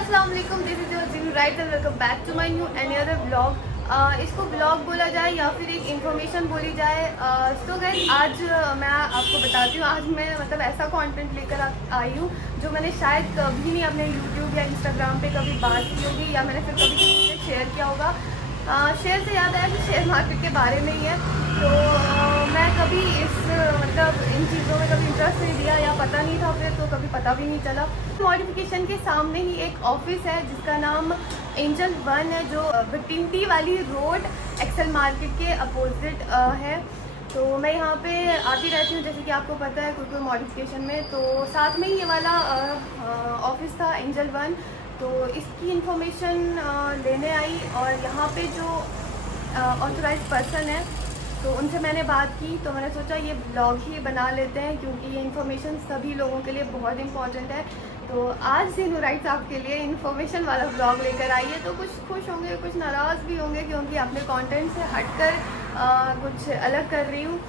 अस्सलाम वालेकुम, this is your Jeenu right and welcome back to my new any other blog. इसको blog बोला जाए या फिर एक इन्फॉर्मेशन बोली जाए। सो गाइस, आज मैं आपको बताती हूँ, आज मैं मतलब ऐसा कंटेंट लेकर आई हूँ जो मैंने शायद कभी नहीं अपने यूट्यूब या इंस्टाग्राम पे कभी बात की होगी या मैंने फिर कभी किसी से शेयर किया होगा। शेयर से याद आया कि शेयर मार्केट के बारे में ही है। तो मैं कभी मतलब इन चीज़ों में कभी इंटरेस्ट नहीं दिया या पता नहीं था, फिर तो कभी पता भी नहीं चला। मॉडिफिकेशन के सामने ही एक ऑफिस है जिसका नाम एंजल वन है, जो विटिंटी वाली रोड एक्सेल मार्केट के अपोजिट है। तो मैं यहाँ पे आती रहती हूँ, जैसे कि आपको पता है, कोई मॉडिफिकेशन में। तो साथ में ही ये वाला ऑफिस था एंजल वन, तो इसकी इंफॉर्मेशन लेने आई। और यहाँ पे जो ऑथराइज पर्सन है तो उनसे मैंने बात की, तो मैंने सोचा ये ब्लॉग ही बना लेते हैं क्योंकि ये इन्फॉर्मेशन सभी लोगों के लिए बहुत इंपॉर्टेंट है। तो आज जीनू राइट्स आपके लिए इन्फॉर्मेशन वाला ब्लॉग लेकर आई है। तो कुछ खुश होंगे, कुछ नाराज़ भी होंगे क्योंकि अपने कंटेंट से हटकर कुछ अलग कर रही हूँ।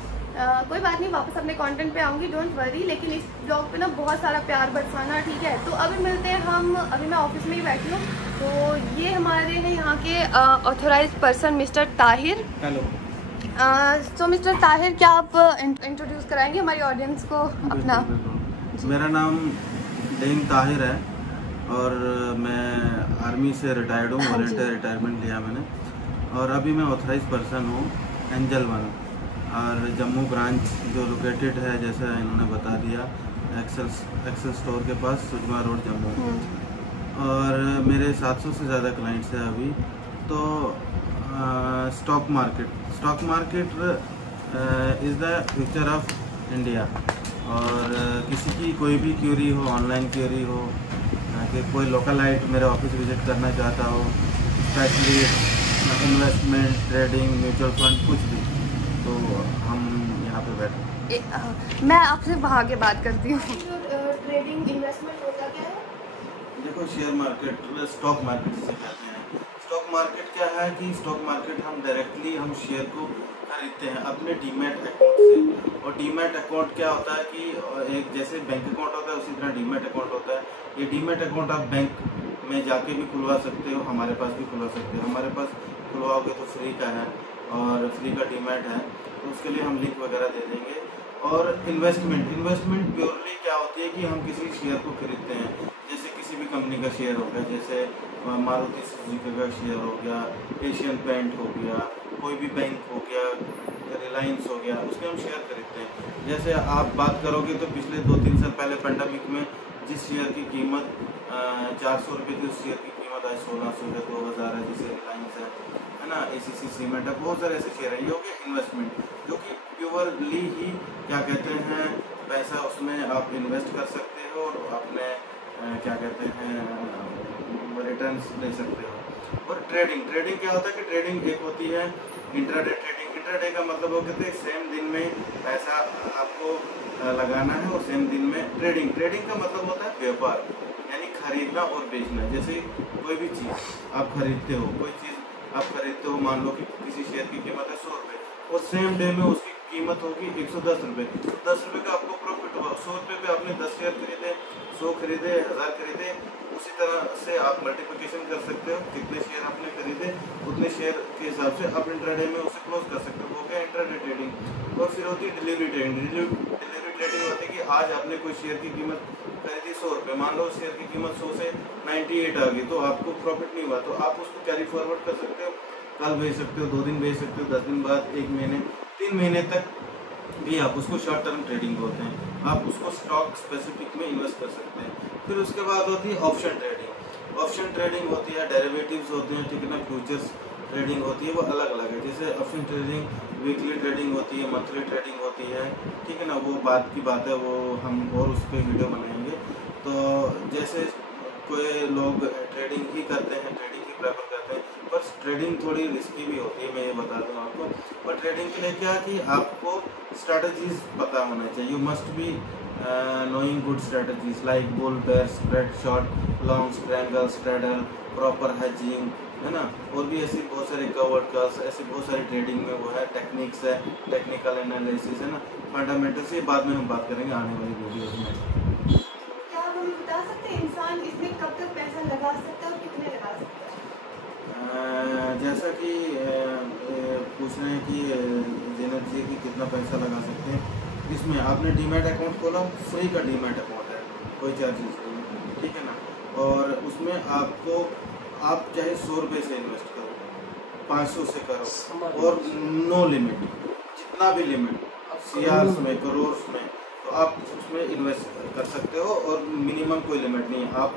कोई बात नहीं, वापस अपने कंटेंट पे आऊँगी, डोंट वरी। लेकिन इस ब्लॉग पे ना बहुत सारा प्यार बरसाना, ठीक है। तो अभी मिलते हैं हम, अभी मैं ऑफिस में ही बैठी हूँ। तो ये हमारे हैं यहाँ के authorise person mister Tahir. Hello. तो मिस्टर ताहिर, क्या आप इंट्रोड्यूस कराएंगे हमारी ऑडियंस को अपना? मेरा नाम डेन ताहिर है और मैं आर्मी से रिटायर्ड हूँ, वॉलंटियर रिटायरमेंट लिया मैंने। और अभी मैं ऑथराइज पर्सन हूँ एंजल वन, और जम्मू ब्रांच जो लोकेटेड है, जैसा इन्होंने बता दिया, एक्सेल स्टोर के पास, सुजमा रोड, जम्मू। और मेरे 700 से ज़्यादा क्लाइंट्स हैं अभी। तो stock market is the future of India. और किसी की कोई भी क्यूरी हो, ऑनलाइन क्यूरी हो, कि कोई लोकलाइट मेरे ऑफिस विजिट करना चाहता हो, specially investment, trading, mutual fund, कुछ भी, तो हम यहाँ पे बैठे। मैं आपसे वहाँ के बात करती हूँ। ट्रेडिंग इन्वेस्टमेंट होता क्या है? देखो, शेयर मार्केट, स्टॉक मार्केट जिसे कहते हैं। स्टॉक मार्केट क्या है कि स्टॉक मार्केट हम डायरेक्टली हम शेयर को खरीदते हैं अपने डीमैट अकाउंट से। और डीमैट अकाउंट क्या होता है कि एक जैसे बैंक अकाउंट होता है उसी तरह डीमैट अकाउंट होता है। ये डीमैट अकाउंट आप बैंक में जाके भी खुलवा सकते हो, हमारे पास भी खुलवा सकते हो। हमारे पास खुलवाओगे तो फ्री का है और फ्री का डीमैट है, तो उसके लिए हम लिंक वगैरह दे देंगे। और इन्वेस्टमेंट प्योरली क्या होती है कि हम किसी शेयर को खरीदते हैं, जैसे किसी भी कंपनी का शेयर हो गया, जैसे मारुति सुजुकी का शेयर हो गया, एशियन पेंट हो गया, कोई भी बैंक हो गया, रिलायंस हो गया, उसके हम शेयर खरीदते हैं। जैसे आप बात करोगे तो पिछले 2-3 साल पहले पेंडेमिक में जिस शेयर की कीमत 400 रुपये थी, उस शेयर की कीमत आज 1600 है, 2000 है, जैसे रिलायंस है ना, ACC सीमेंट है, बहुत सारे ऐसे शेयर हैं। ये हो गया इन्वेस्टमेंट, जो कि प्योरली ही क्या कहते हैं, पैसा उसमें आप इन्वेस्ट कर सकते हो और अपने क्या कहते हैं रिटर्न्स ले सकते हो। और ट्रेडिंग क्या होता है कि ट्रेडिंग एक होती है इंट्राडे ट्रेडिंग। इंट्राडे का मतलब वो कहते हैं सेम दिन में पैसा आपको लगाना है और सेम दिन में ट्रेडिंग का मतलब होता है व्यापार, यानी खरीदना और बेचना। जैसे कोई भी चीज़ आप खरीदते हो, मान लो कि किसी शेयर की कीमत है 100 रुपये और सेम डे में उसकी कीमत होगी 110 रुपये, तो 10 रुपये का आपको प्रॉफिट हुआ। 100 रुपये पे आपने 10 शेयर खरीदे, 100 खरीदे, 1000 खरीदे, उसी तरह से आप मल्टीप्लिकेशन कर सकते हो। कितने शेयर आपने खरीदे उतने शेयर के हिसाब से आप इंट्राडे में उसे क्लोज कर सकते हो। वो क्या इंट्राडे ट्रेडिंग। और फिर होती है डिलीवरी ट्रेडिंग। डिलीवरी ट्रेडिंग होती है कि आज आपने कोई शेयर की कीमत खरीदी 100 रुपये, मान लो शेयर की कीमत 100 से 98 आ गई, तो आपको प्रॉफिट नहीं हुआ, तो आप उसको कैरी फॉरवर्ड कर सकते हो, कल भेज सकते हो, 2 दिन भेज सकते हो, 10 दिन बाद, 1 महीने, 3 महीने तक भी आप उसको शॉर्ट टर्म ट्रेडिंग बोलते हैं। आप उसको स्टॉक स्पेसिफिक में इन्वेस्ट कर सकते हैं। फिर उसके बाद होती है ऑप्शन ट्रेडिंग होती है, डेरिवेटिव्स होते हैं, ठीक है ना, फ्यूचर्स ट्रेडिंग होती है, वो अलग अलग है। जैसे ऑप्शन ट्रेडिंग वीकली ट्रेडिंग होती है, मंथली ट्रेडिंग होती है, ठीक है ना, वो बात की बात है, वो हम और उस पर वीडियो बनाएंगे। तो जैसे कोई लोग ट्रेडिंग ही करते हैं, ट्रेडिंग ही प्रेफर करते हैं, पर ट्रेडिंग थोड़ी रिस्की भी होती है, मैं ये बता दूँ आपको। पर ट्रेडिंग के लिए क्या कि आपको स्ट्रैटेजीज पता होना चाहिए। You must be knowing good strategies like bull, bear, spread, short, long, triangle, straddle, proper hedging, है ना। और भी ऐसी बहुत सारे कवर्ड कॉल्स, ऐसे बहुत सारी ट्रेडिंग में वो है, टेक्निक्स है, टेक्निकल एनालिसिस है ना, फंडामेंटल्स। ये बाद में हम बात करेंगे आने वाली वीडियोज में। क्या आप हमें बता सकते हैं इंसान इसमें कब तक पैसा लगा सकता है और कितने लगा सकता है? जैसा कि पूछ रहे हैं कि ज़ैनब जी की कितना पैसा लगा सकते हैं, इसमें आपने डीमैट अकाउंट खोला, फ्री का डीमैट अकाउंट है, कोई चार्जेस नहीं है, ठीक है ना। और उसमें आपको आप चाहे 100 रुपये से इन्वेस्ट करो, 500 से करो, और नो लिमिट, जितना भी लिमिट सीआर्स में, करोड़ में, तो आप उसमें इन्वेस्ट कर सकते हो और मिनिमम कोई लिमिट नहीं है। आप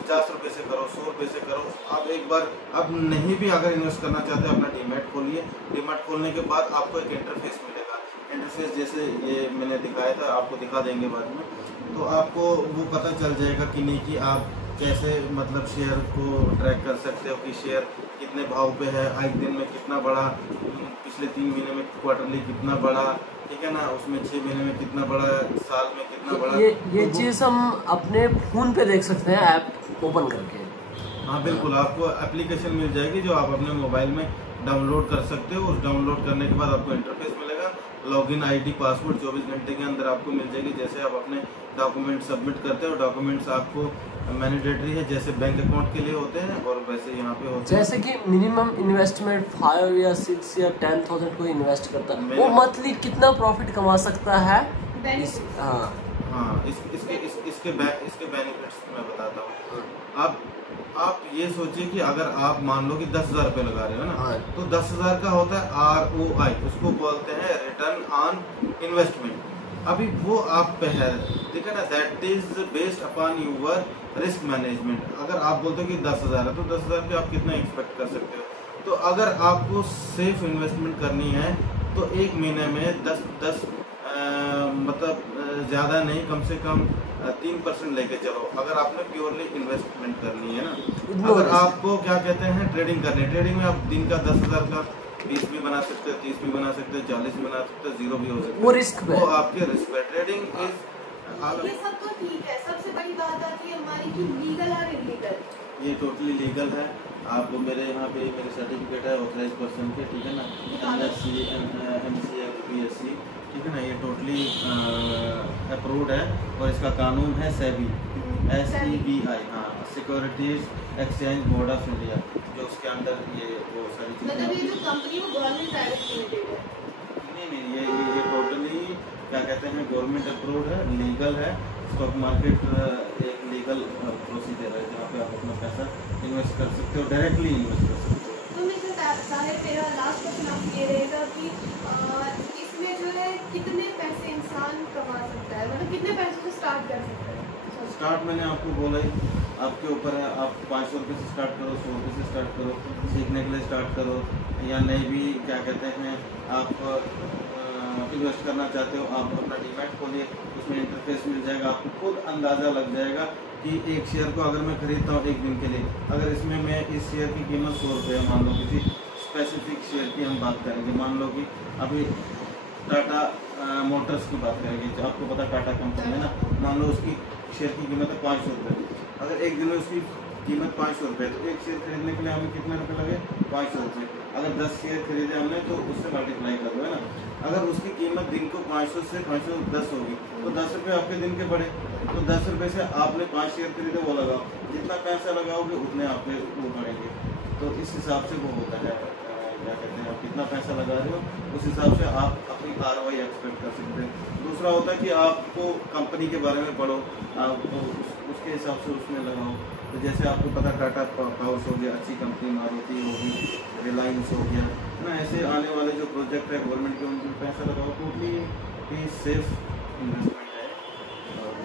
50 रुपये से करो, 100 रुपये से करो। आप एक बार आप नहीं भी अगर इन्वेस्ट करना चाहते हो, अपना डीमैट खोलिए। डीमैट खोलने के बाद आपको एक इंटरफेस मिलेगा, इंटरफेस जैसे ये मैंने दिखाया था, आपको दिखा देंगे बाद में, तो आपको वो पता चल जाएगा कि नहीं कि आप कैसे मतलब शेयर को ट्रैक कर सकते हो कि शेयर कितने भाव पे है, एक दिन में कितना बढ़ा, पिछले 3 महीने में क्वार्टरली कितना बढ़ा, ठीक है ना, उसमें 6 महीने में कितना बढ़ा, साल में कितना बढ़ा। ये चीज़ हम अपने फ़ोन पे देख सकते हैं, ऐप ओपन करके। हाँ बिल्कुल, आपको एप्लीकेशन मिल जाएगी जो आप अपने मोबाइल में डाउनलोड कर सकते हो। उस डाउनलोड करने के बाद आपको इंटरफेस मिलेगा, लॉगिन आईडी पासवर्ड 24 घंटे के अंदर आपको मिल जाएगी। जैसे आप अपने डॉक्यूमेंट सबमिट करते हो, डॉक्यूमेंट्स आपको मैंडेटरी है, जैसे बैंक अकाउंट के लिए होते हैं और वैसे यहाँ पे होते हैं। जैसे कि मिनिमम इन्वेस्टमेंट 5 या 6 या 10,000 को इन्वेस्ट करता है, वो मंथली कितना प्रॉफिट कमा सकता है? इसके बेनिफिट्स मैं बताता हूँ। आप ये सोचिए कि अगर आप मान लो कि 10,000 रुपये लगा रहे हो ना, तो 10,000 का होता है ROI, उसको बोलते हैं रिटर्न ऑन इन्वेस्टमेंट। अभी वो आप पे है, ठीक है ना, that is based upon your risk management. अगर आप बोलते हो कि 10,000 है तो 10,000 पे आप कितना एक्सपेक्ट कर सकते हो। तो अगर आपको सेफ इन्वेस्टमेंट करनी है तो एक महीने में 10 मतलब ज़्यादा नहीं, कम से कम 3% लेके चलो। अगर आपने प्योरली इन्वेस्टमेंट करनी है ना, अगर आपको क्या कहते हैं ट्रेडिंग करनी है, ट्रेडिंग में आप दिन का 10,000 का 20 भी बना सकते हो, 30 भी बना सकते हो, 40 भी बना सकते हो, 0 भी हो सकता है। वो रिस्क पे, वो आपके रिस्क पे। ट्रेडिंग इज ये सब तो ठीक है, सबसे बड़ी बात आती है हमारी कि लीगल और इलीगल। ये टोटली लीगल है। आपको मेरे यहाँ पे मेरे सर्टिफिकेट है ऑथराइज पर्सन के, ठीक है ना, NSC MCA BSc, ठीक है ना, ये टोटली अप्रूव्ड है। और इसका कानून है SEBI, SEBI, हाँ, securities exchange board of India, जो उसके अंदर ये वो सारी चीज़ें। मतलब ये जो कंपनी वो गवर्नमेंट प्राइवेट लिमिटेड है? नहीं, ये टोटली क्या कहते हैं गवर्नमेंट अप्रूव्ड है, लीगल है। स्टॉक मार्केट एक लीगल प्रोसीजर है जहाँ पे आप अपना पैसा इन्वेस्ट कर सकते हो, डायरेक्टली इन्वेस्ट कर सकते हो। तो मेरा लास्ट क्वेश्चन आपको ये रहेगा कि इसमें जो है कितने पैसे इंसान कमा सकता है, मतलब कितने पैसे से स्टार्ट कर सकता है? स्टार्ट मैंने आपको बोला ही, आपके ऊपर है। आप 500 रुपये से स्टार्ट करो, 100 रुपये से स्टार्ट करो, सीखने के लिए स्टार्ट करो, या नहीं भी क्या कहते हैं आप इन्वेस्ट करना चाहते हो, आप अपना डीमैट खोलिए, उसमें इंटरफेस मिल जाएगा, आपको खुद अंदाज़ा लग जाएगा कि एक शेयर को अगर मैं खरीदता हूँ एक दिन के लिए, अगर इसमें मैं इस शेयर की कीमत 100 रुपये है, मान लो किसी स्पेसिफिक शेयर की हम बात करेंगे, मान लो कि अभी टाटा मोटर्स की बात करेंगे, जो आपको पता टाटा कंपनी है ना, मान लो उसकी शेयर की कीमत है 500 रुपये। अगर एक दिन में उसकी कीमत 500 रुपये, तो एक शेयर खरीदने के लिए हमें कितने रुपये लगे? 500 रुपये। अगर 10 शेयर खरीदे हमने तो उससे मल्टीप्लाई करो, है ना। अगर उसकी कीमत दिन को 500 से 510 होगी तो 10 रुपये आपके दिन के बढ़े, तो 10 रुपये से आपने 5 शेयर खरीदे, वो लगाओ, जितना पैसा लगाओगे उतने आपके वो बढ़ेंगे। तो इस हिसाब से वो होता है, क्या कहते हैं, आप कितना पैसा लगा रहे हो उस हिसाब से आप अपनी ROI एक्सपेक्ट कर सकते हैं। दूसरा होता है कि आपको कंपनी के बारे में पढ़ो, आप उसके हिसाब से उसमें लगाओ। तो जैसे आपको पता टाटा पावर्स हो गया, अच्छी कंपनी, मारुति होगी, रिलायंस हो गया, है ना, ऐसे आने वाले जो प्रोजेक्ट है गवर्नमेंट के, उनमें पैसा लगाओ, टोटली सेफ इन्वेस्टमेंट है।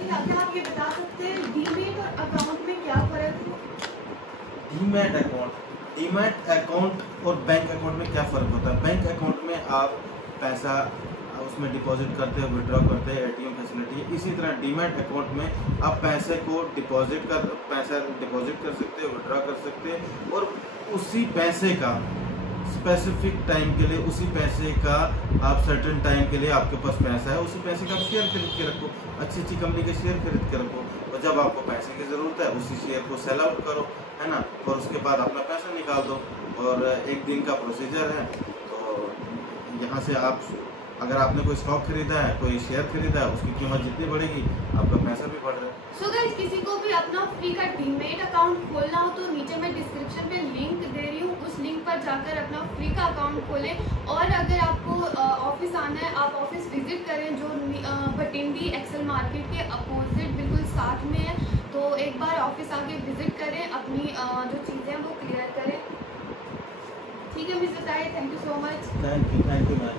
क्या आप ये बता सकते हैं डीमैट और अकाउंट में क्या फ़र्क है? डीमैट अकाउंट और बैंक अकाउंट में क्या फ़र्क होता है? बैंक अकाउंट में आप पैसा उसमें डिपॉजिट करते हो, विड्रॉ करते हैं, ATM फैसिलिटी है। इसी तरह डीमैट अकाउंट में आप पैसा डिपॉजिट कर सकते हो, विड्रॉ कर सकते हैं, और उसी पैसे का स्पेसिफिक टाइम के लिए, उसी पैसे का आप सर्टेन टाइम के लिए आपके पास पैसा है, उसी पैसे का आप शेयर खरीद के रखो, अच्छी कंपनी के शेयर खरीद के रखो, और जब आपको पैसे की ज़रूरत है उसी शेयर को सेल आउट करो, है ना, और उसके बाद अपना पैसा निकाल दो। और एक दिन का प्रोसीजर है, तो यहाँ से आप अगर आपने कोई स्टॉक खरीदा है, कोई शेयर खरीदा है, उसकी कीमत जितनी बढ़ेगी आपका पैसा भी बढ़ रहा है। सो गाइस, किसी को भी अपना फ्री का डीमेट अकाउंट खोलना हो तो नीचे मैं डिस्क्रिप्शन में लिंक दे रही हूँ, उस लिंक पर जाकर अपना फ्री का अकाउंट खोलें। और अगर आपको ऑफिस आना है, आप ऑफिस विजिट करें जो भटिंडी एक्सेल मार्केट के अपोजिट बिल्कुल साथ में है। तो एक बार ऑफिस आके विजिट करें, अपनी जो चीज़ें हैं वो क्लियर करें। ठीक है mister Shahid, thank you so much. Thank you ma'am.